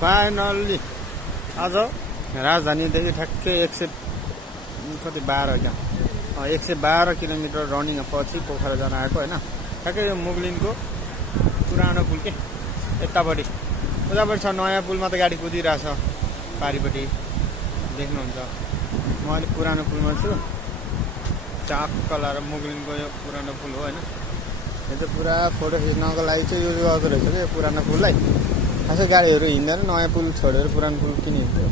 Finally आज राजधानीदेखि ठ्याक्कै 112 kilometre running पछि पोखरा जान आएको होइन। ठ्याक्कै यो मुगलिनको पुरानो पुल के यतापट्टि उतापट्टि छ नयाँ पुलमा त गाडी कुदिरहेछ पारिपट्टि देख्नुहुन्छ। म अहिले पुरानो पुलमा छु। चाक्क लाएर मुगलिनको यो पुरानो पुल हो होइन। यो चाहिँ पुरा फोटो खिच्नको लागि चाहिँ युज गर्दो रहेछ क्या यो पुरानो पुललाई। खासै गाडीहरू हिँड्दैन, नयाँ पुल छोडेर पुरानो पुल किन हिँड्थ्यो।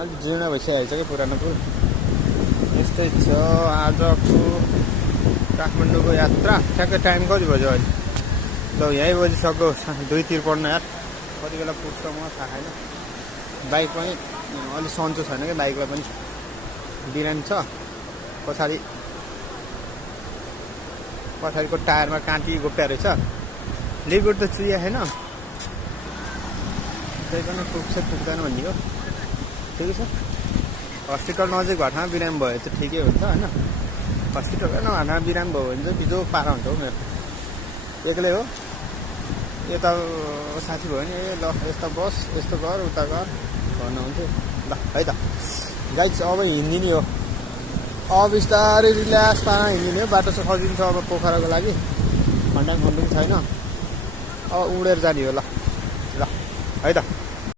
अलिक जीर्ण भइसकेको छ कि पुरानो पुल। यस्तै छ आजको काठमाडौँको यात्रा। ठ्याक्कै टाइम कति बज्यो अहिले? ल यहीँ बजिसक्यो 2:53 यार। कति बेला पुग्छ म थाहा छैन। बाइक पनि अलिक सन्चो छैन क्या बाइकलाई पनि। बिरामी छ। पछाडिको टायरमा काँटी गोप्या रहेछ। लिभर त चुया छैन, त्यही पनि पुग्छ पुग्दैन भन्ने हो। ठिकै छ। हस्पिटल नजिक भएको ठाउँमा बिरामी भयो त ठिकै हुन्छ होइन। हस्पिटलकै नभएको ठाउँमा बिरामी भयो भने चाहिँ बिजो पारा हुन्छ हौ मेरो। एक्लै हो। यता साथी भयो भने ल यस्तो बस यस्तो गर उता गर भन्नुहुन्थ्यो। ल है त गाइस अब हिँडिदिने हो। अब बिस्तारै रिल्याक्स पारा हिँडिदिने हो। बाटो चाहिँ सजिलो छ अब पोखराको लागि। खन्डाङ छैन। अब उडेर जाने हो। ल है त।